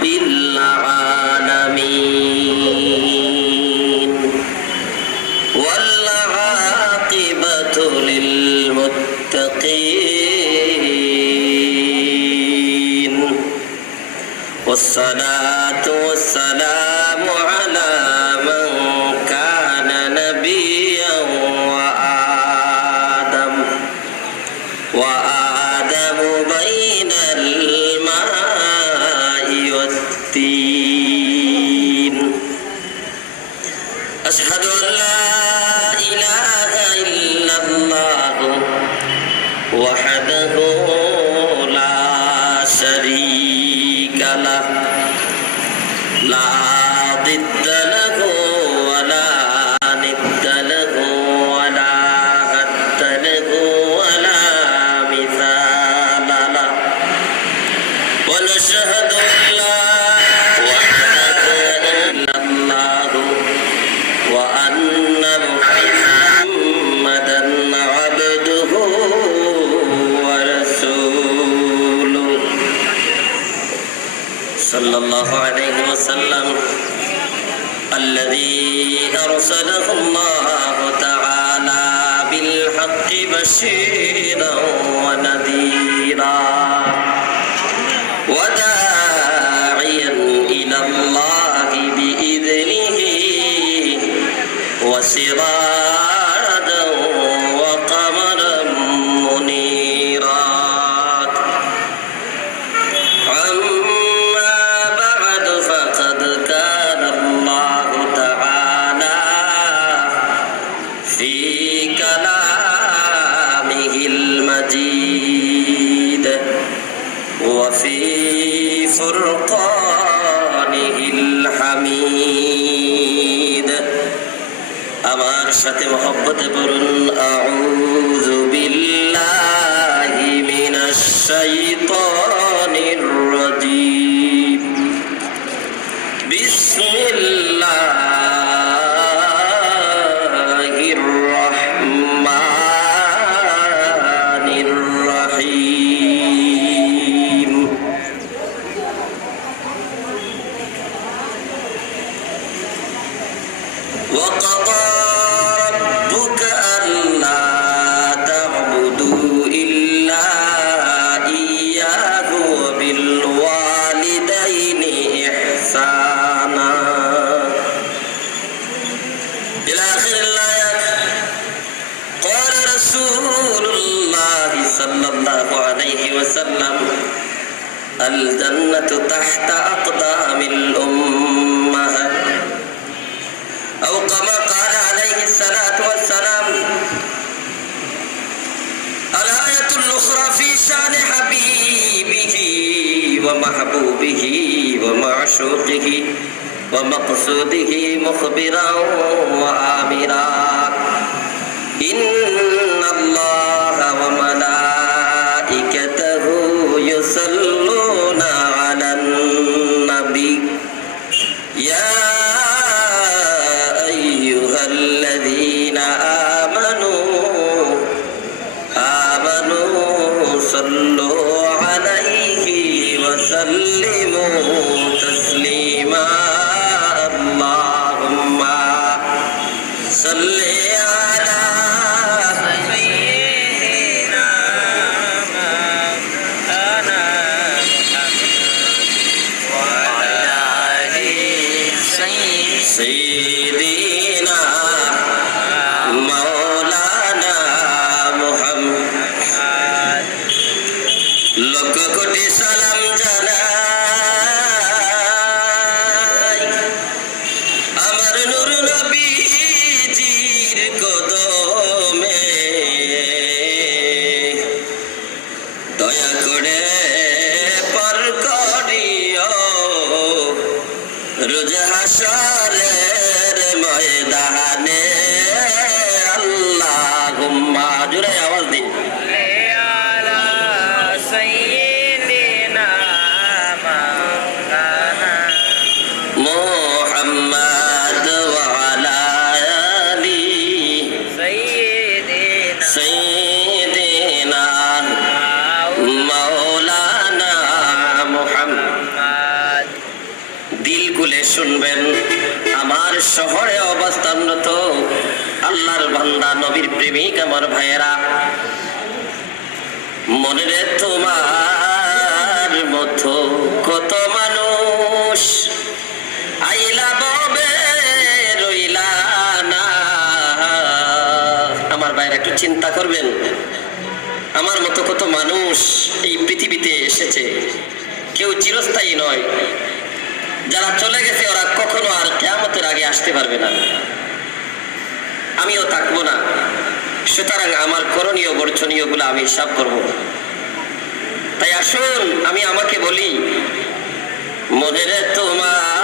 رب العالمين والعاقبة للمتقين. والصلاة والسلام على من كان نبيا وآدم. وآدم بين الدين أشهد أن لا إله إلا الله وحده لا شريك له أرسله الله تعالى بالحق بشيرا ونذيرا وداعيا إلى الله بإذنه وسرادا সাথে মহব্বতে আউযু الجنة تحت أقدام الأمهات أو كما قال عليه الصلاة والسلام الآية الأخرى في شأن حبيبه ومحبوبه ومعشوقه ومقصوده مخبرا وآمرا. إن الذين آمنوا آمنوا صلوا عليه وسلموا تسليما اللهم صل على سيدنا مولانا وعلى آل سيدنا سيدنا রোজ হাসরের ময়দানে আল্লাহুম্মা জুড়ে আওয়াজ দিন। শুনবেন। আমার শহরে অবস্থানরত আল্লাহর বান্দা, নবীর প্রেমিক আমার ভাইয়েরা। মনে রে তোমার মতো কত মানুষ। আইলা ববে রইলা না। আমার বাইরে একটু চিন্তা করবেন। আমার মতো কত মানুষ এই পৃথিবীতে এসেছে। কেউ চিরস্থায়ী নয়। যারা চলে গেছে, ওরা কখনো আর কেয়ামতের আগে আসতে পারবে না। আমিও থাকব না। সুতরাং আমার করণীয় বর্জনীয়গুলো আমি হিসাব করব। তাই আসুন, আমি আমাকে বলি, মনে তোমার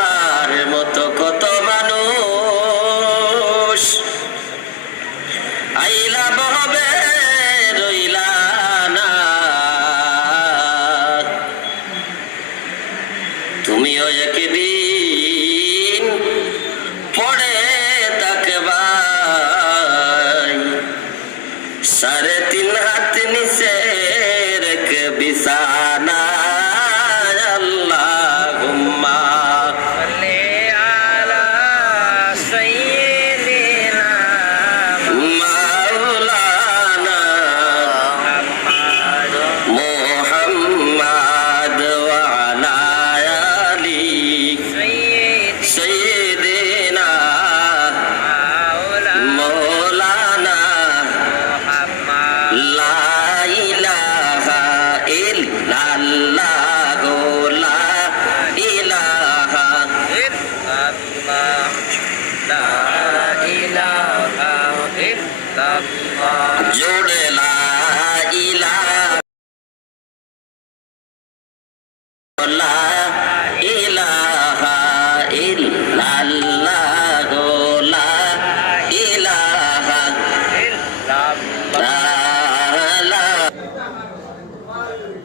Allah.